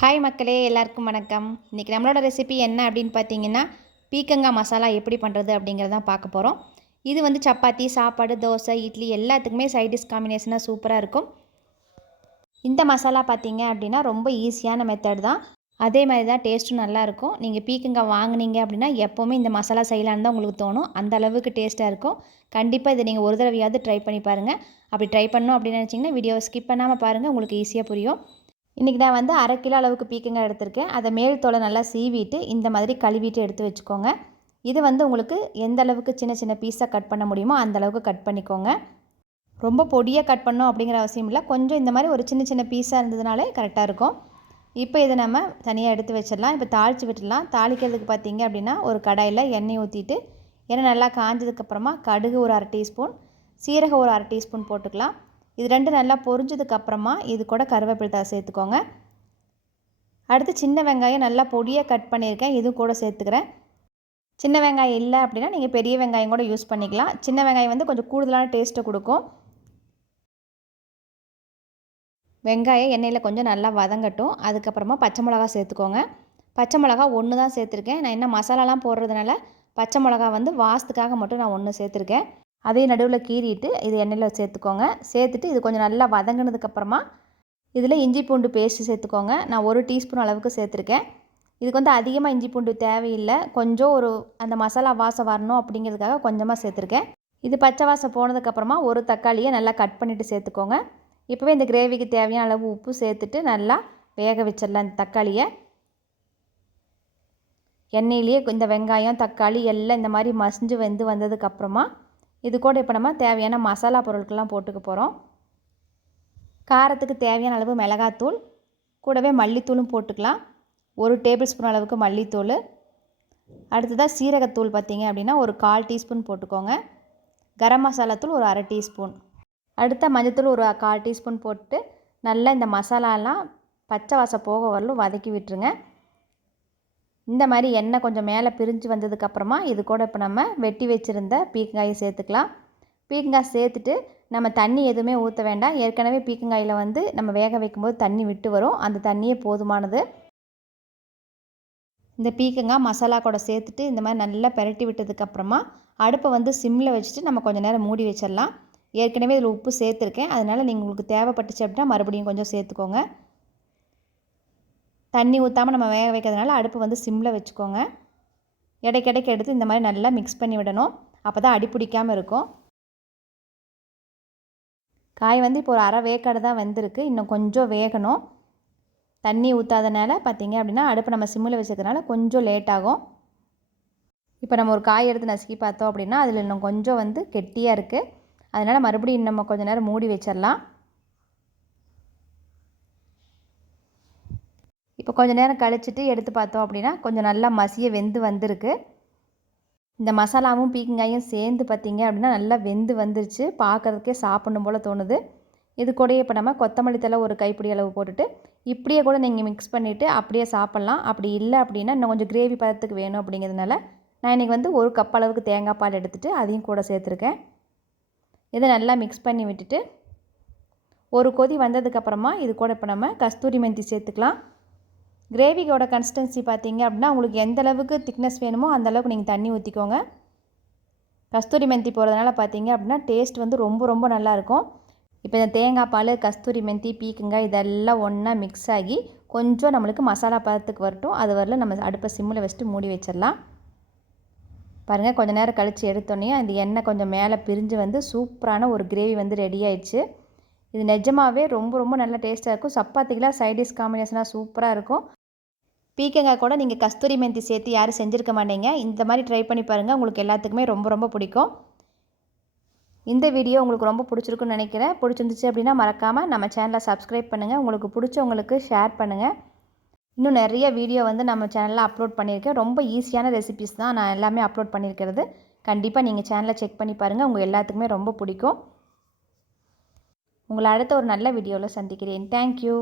Hi மக்களே எல்லாருக்கும் வணக்கம். இன்றைக்கி நம்மளோட ரெசிபி என்ன அப்படின்னு பார்த்தீங்கன்னா பீக்கங்காய் மசாலா எப்படி பண்ணுறது அப்படிங்கிறதான் பார்க்க போகிறோம் இது வந்து சப்பாத்தி சாப்பாடு தோசை இட்லி எல்லாத்துக்குமே சைட் டிஷ் காம்பினேஷனாக சூப்பராக இருக்கும். இந்த மசாலா பார்த்தீங்க அப்படின்னா ரொம்ப ஈஸியான மெத்தட் தான். அதே மாதிரி தான் டேஸ்ட்டும் நல்லாயிருக்கும் நீங்கள் பீக்கங்காய் வாங்குனீங்க அப்படின்னா எப்போவுமே இந்த மசாலா செய்யலான்னு தான் உங்களுக்கு தோணும். அந்த அளவுக்கு டேஸ்ட்டாக இருக்கும். கண்டிப்பாக இதை நீங்கள் ஒரு தடவையாவது ட்ரை பண்ணி பாருங்கள் அப்படி ட்ரை பண்ணோம் அப்படின்னு நினச்சிங்கன்னா வீடியோவை ஸ்கிப் பண்ணாமல் பாருங்கள் உங்களுக்கு ஈஸியாக புரியும். இன்றைக்கி நான் வந்து அரை கிலோ அளவுக்கு பீக்கங்காய் எடுத்திருக்கேன். அதை மேல் தோலை நல்லா சீவிட்டு இந்த மாதிரி கழுவிட்டு எடுத்து வச்சுக்கோங்க. இது வந்து உங்களுக்கு எந்த அளவுக்கு சின்ன சின்ன பீஸாக கட் பண்ண முடியுமோ அந்த அளவுக்கு கட் பண்ணிக்கோங்க. ரொம்ப பொடியாக கட் பண்ணோம் அப்படிங்கிற அவசியம் இல்லை. கொஞ்சம் இந்த மாதிரி ஒரு சின்ன சின்ன பீஸாக இருந்ததுனாலே கரெக்டாக இருக்கும். இப்போ இதை நம்ம தனியாக எடுத்து வச்சிடலாம். இப்போ தாளித்து விட்டுடலாம். தாளிக்கிறதுக்கு பார்த்தீங்க அப்படின்னா ஒரு கடாயில் எண்ணெய் ஊற்றிட்டு எண்ணெய் நல்லா காஞ்சதுக்கப்புறமா கடுகு ஒரு அரை டீஸ்பூன் சீரகம் ஒரு அரை டீஸ்பூன் போட்டுக்கலாம். இது ரெண்டு நல்லா பொரிஞ்சதுக்கப்புறமா இது கூட கருவேப்பிலை தழை சேர்த்துக்கோங்க. அடுத்து சின்ன வெங்காயம் நல்லா பொடியாக கட் பண்ணியிருக்கேன். இது கூட சேர்த்துக்கிறேன். சின்ன வெங்காயம் இல்லை அப்படின்னா நீங்கள் பெரிய வெங்காயம் கூட யூஸ் பண்ணிக்கலாம். சின்ன வெங்காயம் வந்து கொஞ்சம் கூடுதலான டேஸ்ட்டை கொடுக்கும். வெங்காயம் எண்ணெயில் கொஞ்சம் நல்லா வதங்கட்டும். அதுக்கப்புறமா பச்சை மிளகா சேர்த்துக்கோங்க. பச்சை மிளகா ஒன்று தான் சேர்த்துருக்கேன். நான் என்ன மசாலாலாம் போடுறதுனால பச்சை மிளகா வந்து வாசத்துக்காக மட்டும் நான் ஒன்று சேர்த்துருக்கேன். அதையும் நடுவில் கீறிட்டு இது எண்ணெயில் சேர்த்துக்கோங்க. சேர்த்துட்டு இது கொஞ்சம் நல்லா வதங்கினதுக்கப்புறமா இதில் இஞ்சி பூண்டு பேஸ்ட்டு சேர்த்துக்கோங்க. நான் ஒரு டீஸ்பூன் அளவுக்கு சேர்த்துருக்கேன். இதுக்கு வந்து அதிகமாக இஞ்சி பூண்டு தேவையில்லை. கொஞ்சம் ஒரு அந்த மசாலா வாசம் வரணும் அப்படிங்கிறதுக்காக கொஞ்சமாக சேர்த்துருக்கேன். இது பச்சை வாசம் போனதுக்கப்புறமா ஒரு தக்காளியை நல்லா கட் பண்ணிவிட்டு சேர்த்துக்கோங்க. இப்போவே இந்த கிரேவிக்கு தேவையான அளவு உப்பு சேர்த்துட்டு நல்லா வேக வச்சிடலாம் இந்த தக்காளியை. எண்ணெயிலேயே இந்த வெங்காயம் தக்காளி எல்லாம் இந்த மாதிரி மசிஞ்சு வெந்து வந்ததுக்கப்புறமா இது கூட இப்போ நம்ம தேவையான மசாலா பொருட்கள்லாம் போட்டுக்க போகிறோம் காரத்துக்கு தேவையான அளவு மிளகாத்தூள் கூடவே மல்லித்தூளும் போட்டுக்கலாம். ஒரு டேபிள் ஸ்பூன் அளவுக்கு மல்லித்தூள். அடுத்ததாக சீரகத்தூள் பார்த்திங்க அப்படின்னா ஒரு கால் டீஸ்பூன் போட்டுக்கோங்க. கரம் மசாலாத்தூள் ஒரு அரை டீஸ்பூன். அடுத்த மஞ்சத்தூள் ஒரு கால் டீஸ்பூன் போட்டு நல்லா இந்த மசாலாலாம் பச்சை வாசம் போக வரலும் வதக்கி விட்டுருங்க. இந்த மாதிரி எண்ணெய் கொஞ்சம் மேலே பிரிஞ்சு வந்ததுக்கப்புறமா இது கூட இப்போ நம்ம வெட்டி வச்சுருந்த பீக்கங்காயை சேர்த்துக்கலாம். பீக்கங்காய் சேர்த்துட்டு நம்ம தண்ணி எதுவுமே ஊற்ற வேண்டாம். ஏற்கனவே பீக்கங்காயில் வந்து நம்ம வேக வைக்கும்போது தண்ணி விட்டு வரும். அந்த தண்ணியே போதுமானது. இந்த பீக்கங்காய் மசாலா கூட சேர்த்துட்டு இந்த மாதிரி நல்லா பெரட்டி விட்டதுக்கப்புறமா அடுப்பை வந்து சிம்மில் வச்சுட்டு நம்ம கொஞ்சம் நேரம் மூடி வச்சிடலாம். ஏற்கனவே இதில் உப்பு சேர்த்துருக்கேன். அதனால் நீங்கள் உங்களுக்கு தேவைப்பட்டுச்சு அப்படின்னா மறுபடியும் கொஞ்சம் சேர்த்துக்கோங்க. தண்ணி ஊற்றாமல் நம்ம வேக வைக்கிறதுனால அடுப்பு வந்து சிம்மில் வச்சுக்கோங்க. இடைக்கிடைக்கு எடுத்து இந்த மாதிரி நல்லா மிக்ஸ் பண்ணி விடணும். அப்போ தான் அடி பிடிக்காமல் இருக்கும். காய் வந்து இப்போ ஒரு அரை வேக்காடு தான் வந்திருக்கு. இன்னும் கொஞ்சம் வேகணும். தண்ணி ஊற்றாதனால பார்த்திங்க அப்படின்னா அடுப்பு நம்ம சிம்மில் வச்சுக்கிறதுனால கொஞ்சம் லேட் ஆகும். இப்போ நம்ம ஒரு காய் எடுத்து நசுக்கி பார்த்தோம் அப்படின்னா அதில் இன்னும் கொஞ்சம் வந்து கெட்டியாக இருக்குது அதனால் மறுபடியும் நம்ம கொஞ்சம் நேரம் மூடி வச்சிடலாம் இப்போ கொஞ்சம் நேரம் கழிச்சிட்டு எடுத்து பார்த்தோம் அப்படின்னா கொஞ்சம் நல்லா மசிய வெந்து வந்திருக்கு. இந்த மசாலாவும் பீக்கங்காயும் சேர்ந்து பார்த்திங்க அப்படின்னா நல்லா வெந்து வந்துருச்சு. பார்க்குறதுக்கே சாப்பிடணும் போல் தோணுது. இது கூடயே இப்போ நம்ம கொத்தமல்லி தலை ஒரு கைப்பிடி அளவு போட்டுட்டு இப்படியே கூட நீங்கள் மிக்ஸ் பண்ணிவிட்டு அப்படியே சாப்பிட்லாம். அப்படி இல்லை அப்படின்னா இன்னும் கொஞ்சம் கிரேவி பதத்துக்கு வேணும் அப்படிங்கிறதுனால நான் இன்றைக்கி வந்து ஒரு கப் அளவுக்கு தேங்காய் பால் எடுத்துகிட்டு அதையும் கூட சேர்த்துருக்கேன். இதை நல்லா மிக்ஸ் பண்ணி விட்டுட்டு ஒரு கொதி வந்ததுக்கப்புறமா இது கூட இப்போ நம்ம கஸ்தூரி மெந்தி சேர்த்துக்கலாம். கிரேவியோட கன்சிஸ்டன்சி பார்த்தீங்க அப்படின்னா உங்களுக்கு எந்த அளவுக்கு திக்னஸ் வேணுமோ அந்த அளவுக்கு நீங்கள் தண்ணி ஊற்றிக்கோங்க கஸ்தூரி மெந்தி போகிறதுனால பார்த்தீங்க அப்படின்னா டேஸ்ட் வந்து ரொம்ப ரொம்ப நல்லாயிருக்கும் இப்போ இந்த தேங்காய் பால் கஸ்தூரி மெந்தி பீக்கங்காய் இதெல்லாம் ஒன்றா மிக்ஸ் ஆகி கொஞ்சம் நம்மளுக்கு மசாலா பதத்துக்கு வரட்டும். அது வரல நம்ம அடுப்பை சிம்மில் வச்சுட்டு மூடி வச்சிடலாம். பாருங்கள் கொஞ்சம் நேரம் கழித்து எடுத்தோன்னே அந்த எண்ணெய் கொஞ்சம் மேலே பிரிஞ்சு வந்து சூப்பரான ஒரு கிரேவி வந்து ரெடி ஆயிடுச்சு. இது நிஜமாகவே ரொம்ப ரொம்ப நல்லா டேஸ்ட்டாக இருக்கும். சப்பாத்திக்கெலாம் சைடிஷ் காம்பினேஷனாக சூப்பராக இருக்கும். பீக்கங்காய் கூட நீங்கள் கஸ்தூரி மெந்தி சேர்த்து யாரும் செஞ்சுருக்க மாட்டீங்க. இந்த மாதிரி ட்ரை பண்ணி பாருங்கள் உங்களுக்கு எல்லாத்துக்குமே ரொம்ப ரொம்ப பிடிக்கும். இந்த வீடியோ உங்களுக்கு ரொம்ப பிடிச்சிருக்குன்னு நினைக்கிறேன். பிடிச்சிருந்துச்சு அப்படின்னா மறக்காமல் நம்ம சேனலை சப்ஸ்கிரைப் பண்ணுங்கள் உங்களுக்கு பிடிச்சவங்களுக்கு ஷேர் பண்ணுங்கள் இன்னும் நிறைய வீடியோ வந்து நம்ம சேனலில் அப்லோட் பண்ணியிருக்கேன். ரொம்ப ஈஸியான ரெசிபிஸ் தான் நான் எல்லாமே அப்லோட் பண்ணியிருக்கிறது. கண்டிப்பாக நீங்கள் சேனலை செக் பண்ணி பாருங்கள் உங்கள் எல்லாத்துக்குமே ரொம்ப பிடிக்கும். உங்களை அடுத்த ஒரு நல்ல வீடியோவில் சந்திக்கிறேன். தேங்க்யூ